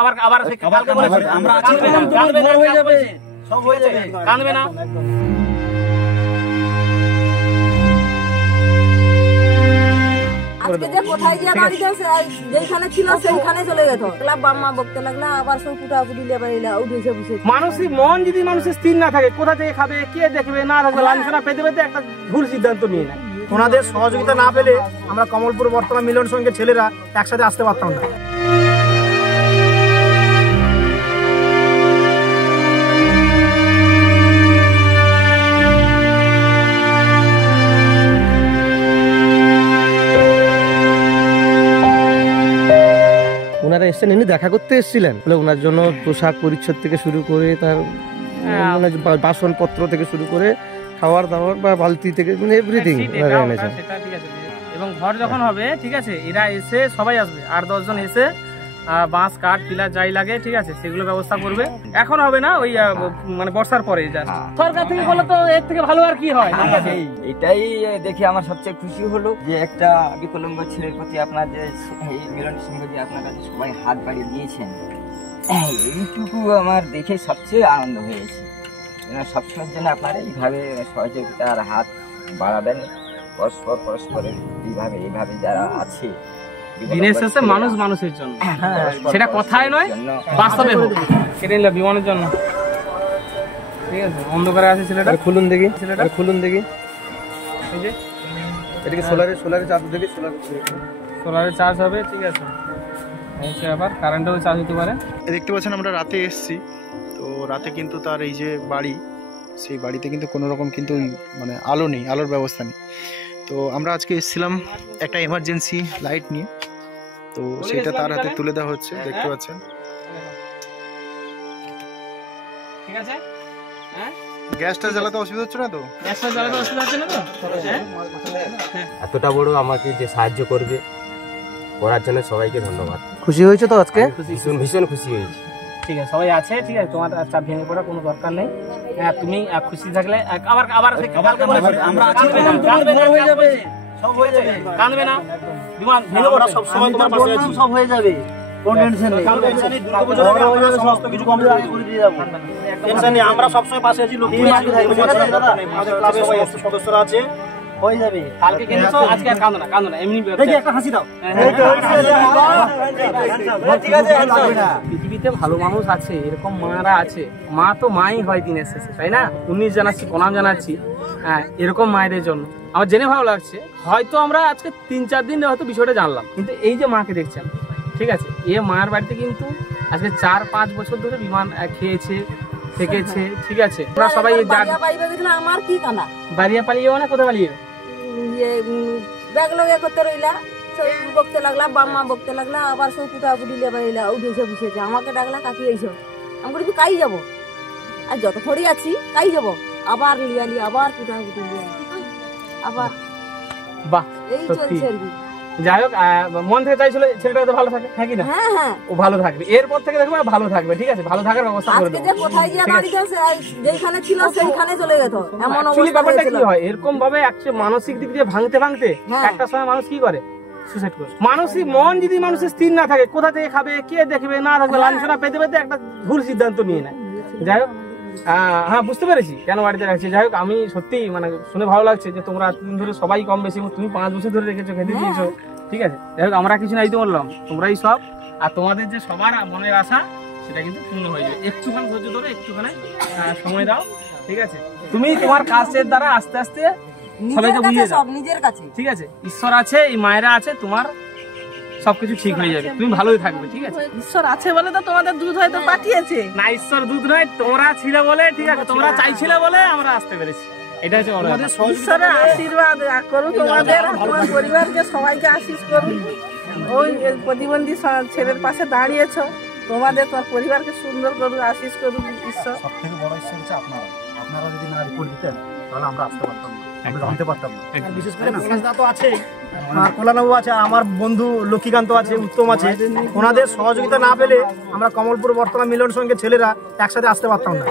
আবার আবার কালকে বলেছি আমরা আছি, কাঁদবে না, হয়ে যাবে, সব হয়ে যাবে, কাঁদবে না। আজকে যে কোথায় গিয়ে বাড়িতে যেখানে ছিল সেইখানে চলে গেল, বাম্মা বকতে লাগলা, আবার সব কুটাকুটি লেবাইলা উঠেছে বসে। মানসিক মন যদি মানুষের স্থির না থাকে, কোথা থেকে খাবে, কে দেখবে, না থাকবে, লাঞ্ছনা পেতে পেতে একটা ভুল সিদ্ধান্ত নিয়ে নেয়। ওনাদের সহযোগিতা না পেলে আমরা কমলপুর বর্তমান মিলন সঙ্গে ছেলেরা একসাথে আসতে পারতাম না। ওনারা এসছেন, এমনি দেখা করতে এসেছিলেন বলে ওনার জন্য পোশাক পরিচ্ছদ থেকে শুরু করে তার বাসনপত্র থেকে শুরু করে খাবার দাবার বা বালতি থেকে মানে এভরিথিং এনেছেন। এবং ঘর যখন হবে, ঠিক আছে, এরা এসে সবাই আসবে, 8-10 জন এসে বাঁশ কাঠ পিলার যাই লাগে, ঠিক আছে, সেগুলো ব্যবস্থা করবে। এখন হবে না, ওই মানে বর্ষার পরে সরকার থেকে বলে তো এর থেকে ভালো আর কি হয়। এটাই দেখে আমার সবচেয়ে খুশি হলো যে একটা বিকলাঙ্গ ছেলের প্রতি আপনার যে এই মিলন সঙ্গে যে আপনারা সবাই হাত বাড়িয়ে দিয়েছেন, এইটুকু আমার দেখে সবচেয়ে আনন্দ হয়েছে। সবসময়ের জন্য আপনারা এইভাবে সহযোগিতার হাত বাড়াবেন, পরস্পরের এইভাবে যারা আছে দিনের শেষে মানুষ মানুষের জন্য, সেটা কথায় নয় বাস্তবে হোক। কেটে নিল বিমানের জন্য, ঠিক আছে, অন্ধকারে আছে ছেলেটা। খুলুন দেখি, ছেলেটা খুলুন দেখি। এই যে এটাকে সোলারে চার্জ দেখি, সোলারে চার্জ হবে, ঠিক আছে, আবার কারেন্টেও চার্জ হতে পারে। দেখতে পাচ্ছেন আমরা রাতে এসেছি, তো রাতে কিন্তু তার এই যে বাড়ি, সেই বাড়িতে কিন্তু কোনো রকম কিন্তু মানে আলো নেই, আলোর ব্যবস্থা নেই। তো আমরা আজকে এসেছিলাম একটা এমার্জেন্সি লাইট নিয়ে, তো সেটা তার হাতে তুলে দেওয়া হচ্ছে, দেখতে পাচ্ছেন। ঠিক আছে, হ্যাঁ, গ্যাসটা জ্বালাতে অসুবিধা হচ্ছে না তো? গ্যাসটা জ্বালাতে অসুবিধা হচ্ছে না তো? এতটা বড় আমাকে যে সাহায্য করবে করার জন্য সবাইকে ধন্যবাদ। খুশি হয়েছে তো আজকে? ভীষণ খুশি হয়েছি। ঠিক আছে, সবাই আছে, ঠিক আছে, তোমার চাপ ভেঙে পড়ার কোনো দরকার নেই। হ্যাঁ, তুমি খুশি থাকলে আবার আবার কালকে বলেছি আমরা আছি, কাঁদবে না, হয়ে যাবে, সব হয়ে যাবে, কাঁদবে না, বিমান ভেঙে পড়া সব সময় তোমার পাশে আছি, সব হয়ে যাবে, কোনো টেনশন নেই, কোনো টেনশন নেই। দুর্গাপূজা থেকে আমরা সমস্ত কিছু কমপ্লিট আগে করে দিয়ে যাব, টেনশন নেই, আমরা সব সময় পাশে আছি। লক্ষ্মী আছে দাদা, আমাদের ক্লাবে সবাই সদস্যরা আছে, হয়ে যাবে। কালকে কিন্তু আজকে আর কাঁদো না, এমনি দেখি একটা হাসি দাও। ঠিক আছে, পৃথিবীতে ভালো মানুষ আছে, এরকম মারা আছে। মা তো মাই হয় দিনের শেষে, তাই না? 19 জানাচ্ছি, প্রণাম জানাচ্ছি, হ্যাঁ, এরকম মায়েদের জন্য। আমার জেনে ভালো লাগছে, হয়তো আমরা আজকে 3-4 দিন হয়তো বিষয়টা জানলাম, কিন্তু এই যে মাকে দেখছেন, ঠিক আছে, এ মায়ের বাড়িতে কিন্তু আজকে 4-5 বছর ধরে বিমান খেয়েছে, থেকেছে, ঠিক আছে। আমরা সবাই আমার কি কানা বাড়িয়া পালিয়ে না, কোথায় পালিয়ে ব্যাগ লগে করতে রইলা, সেই বকতে লাগলা, বাম্মা বকতে লাগলা, আবার সব কুটাকুটি লেবাইলা উঠেছে বসেছে। আমাকে ডাকলা, কাকি এইসব, আমি বলি কাই যাবো, আর যত খড়ি আছি কাই যাবো, আবার লিয়ালি, আবার কুটাকুটি আবার, বাহ, এই চলছে আর কি। যাই হোক, মন থেকে চাইছিল ছেলেটা তো ভালো থাকে, হ্যাঁ কি না? হ্যাঁ হ্যাঁ, ও ভালো থাকবে, এরপর থেকে দেখবে ভালো থাকবে, ঠিক আছে, ভালো থাকার ব্যবস্থা করে দেবো। আজকে যে কোথায় গিয়ে বাড়িতে যেখানে ছিল সেইখানে চলে গেল, এমন অবস্থা ব্যাপারটা কি হয়, এরকম ভাবে মানসিক দিক দিয়ে ভাঙতে একটা সময় মানুষ কি করে, সুসাইড করে। মানসিক মন যদি মানুষের স্থির না থাকে, কোথা থেকে খাবে, কে দেখবে, না থাকবে, লাঞ্ছনা পেতে পেতে একটা ভুল সিদ্ধান্ত নিয়ে নেয়। যাই হোক, হ্যাঁ, বুঝতে পেরেছি কেন বাড়িতে রাখছি। যাই হোক, আমি সত্যি মানে শুনে ভালো লাগছে যে তোমরা এতদিন ধরে সবাই কম বেশি, তুমি 5 বছর ধরে রেখেছো, খেতে দিয়েছো, ঠিক আছে। যাই হোক, আমরা কিছু নাই তো বললাম, তোমরাই সব, আর তোমাদের যে সবার মনের আশা সেটা কিন্তু পূর্ণ হয়ে যাবে। একটুখানি ধৈর্য ধরে, একটুখানি সময় দাও, ঠিক আছে। তুমি তোমার কাজের দ্বারা আস্তে আস্তে সবাইকে বুঝিয়ে দাও, নিজের কাছে, ঠিক আছে। ঈশ্বর আছে, এই মায়েরা আছে, তোমার সবকিছু ঠিক হয়ে যাবে, তুমি ভালোই থাকবে, ঠিক আছে। ঈশ্বর আছে বলে তো তোমাদের দুধ হয়তো পাঠিয়েছে না, ঈশ্বর দুধ নয়, তোমরা ছিলে বলে, ঠিক আছে, তোমরা চাইছিলে বলে আমরা আসতে পেরেছি, এটা হচ্ছে বড় কথা। ঈশ্বরের আশীর্বাদ করুন তোমাদের, তোমার পরিবারকে সবাইকে আশীষ করুন। ওই প্রতিবন্ধী ছেলের পাশে দাঁড়িয়েছো, তোমাদের তোমার পরিবারকে সুন্দর করুন, আশীষ করুন ঈশ্বর। সব থেকে বড় ঈশ্বর হচ্ছে আপনারা যদি না রিপোর্ট দিতেন তাহলে আমরা আসতে পারতাম না, আমরা জানতে পারতাম না। বিশেষ করে পলাশদা তো আছে, আর কল্যাণবাবু আছে, আমার বন্ধু লক্ষ্মীকান্ত আছে, উত্তম আছে। ওনাদের সহযোগিতা না পেলে আমরা কমলপুর বর্তমান মিলন সঙ্গে ছেলেরা একসাথে আসতে পারতাম না।